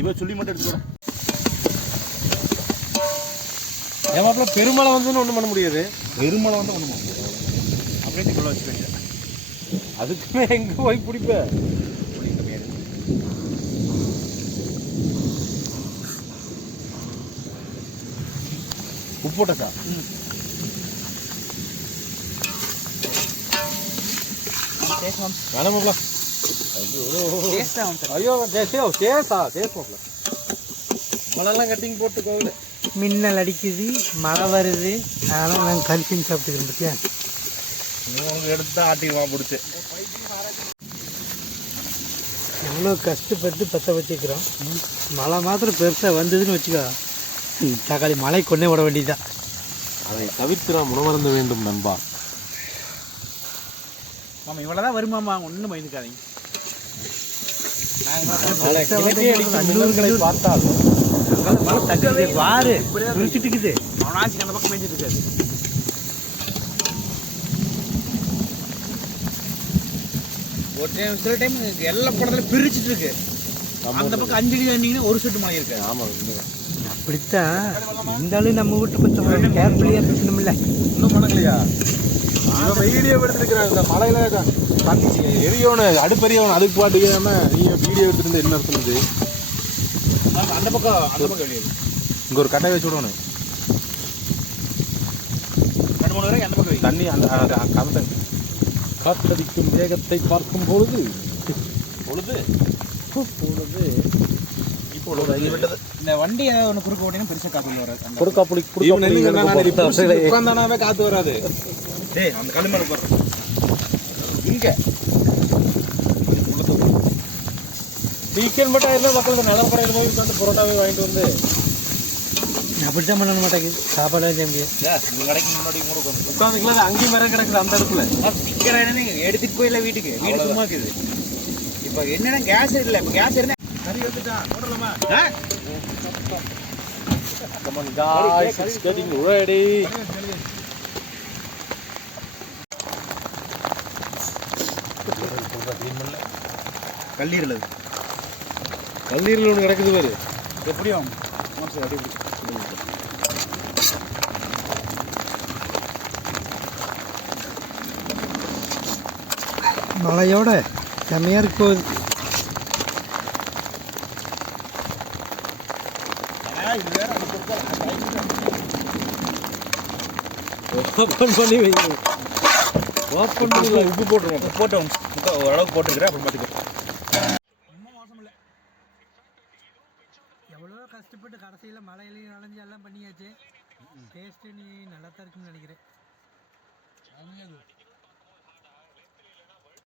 இவ சொல்லி மட்டும் எடுத்துக்கோ. ஏமாப்பிள்ள பெருமழை வந்து ஒன்றும் பண்ண முடியாது. பெருமழை வந்து ஒன்றும் பண்ண முடியாது. அப்படியே கொள்ள வச்சுக்கோங்க. அதுக்குமே எங்கே போய் பிடிப்ப புளி கம்மியாக உப்பு போட்டா சார். வேணாமாப்ல. ஐயோ சேஸ்மாப்ல. மழைலாம் கட்டிங் போட்டு கோவில் மின்னல் அடிக்குது, மழை வருது, அதனால் நாங்கள் கல்பின் சாப்பிட்டுக்கிறோம். பற்றியா உங்களுக்கு எடுத்து தான் ஆட்டிடுவான் பிடிச்சி. எவ்வளோ கஷ்டப்பட்டு பற்ற வச்சுக்கிறோம். மழை மாத்திரம் பெருசாக வந்ததுன்னு வச்சுக்கோ, தக்காளி மழை கொண்டே விட வேண்டியதுதான். அதை தவிர்த்து நாம் உணவருந்த வேண்டும் நண்பா. ஆமாம், இவ்வளோதான் வருமாமா, ஒன்றும் பயந்துக்காதீங்க. பார்த்தால் மழை தக்குது வாரு பிரிச்சுட்டு இருக்குது. அவனாச்சு அந்த பக்கம் மேய்ஞ்சிட்டு இருக்காது. ஒரு டைம் சில டைம் எல்லா படத்துலையும் பிரிச்சுட்டு இருக்கு. அந்த பக்கம் 5 அடி வந்தீங்கன்னா ஒரு செட்டு மழை இருக்கு. ஆமாம், அப்படித்தான் இருந்தாலும் நம்ம வீட்டு கொஞ்சம் கேர்ஃபுல்லியாக இருக்கணும்ல. இன்னும் பண்ணலையா? வீடியோ எடுத்துருக்கிறாங்க. இந்த மழையில தண்ணி எரியவனு அடுப்பெரியவன் அதுக்கு பாட்டுக்காம நீ வீடியோ எடுத்துட்டு என்ன இருந்தது? அந்த பக்கம் இங்கே ஒரு கட்டை வச்சு விடணும். 2-3 வரைக்கும் அந்த பக்கம் தண்ணி அந்த கந்த காற்றடிக்கும் வேகத்தை பார்க்கும் பொழுது இந்த வண்டி ஏதாவது ஒன்று குறுக்க ஓட்டினா பெருசாக காற்று வராது. கொடுக்கா புளி உட்காந்தானாவே காற்று வராது. டேய் அந்த கல் மேலே போடுற இங்கே வீக்கெண்ட் மட்டும் இருந்தால் மக்களுக்கு நிலப்படையில் போய் உட்காந்து புரோட்டாவே வாங்கிட்டு வந்து அப்படித்தான் பண்ண மாட்டேங்குது. சாப்பாடு செய்ய முடியாது. கடைக்கு முன்னாடி உட்காந்துக்கலாம். அங்கேயும் மரம் கிடக்குது அந்த இடத்துல. எடுத்துட்டு போயிடல வீட்டுக்கு. வீடு சும்மா இருக்குது. இப்போ என்னன்னா கேஸ் இல்லை. இப்போ கேஸ் இருந்தால் கறி வந்துட்டான் போடலாமா? Come on guys, it's getting ready. கல்லீரல் ஒன்று கிடக்குது பேரு. எப்படியும் மழையோட செம்மையாக இருக்கு போகுது. ஓப்பன் பண்ணி வைங்க. ஓப்பன் பண்ணி உப்பு போட்டுருவோம். போட்டோம் ஓரளவுக்கு போட்டுருக்கிறேன். அப்புறம் பார்த்துக்கிறேன். எவ்வளோ கஷ்டப்பட்டு கடைசியில் மழையிலையும் நனைஞ்சு எல்லாம் பண்ணியாச்சு. டேஸ்ட்டு நீ நல்லா தான் இருக்குன்னு நினைக்கிறேன்.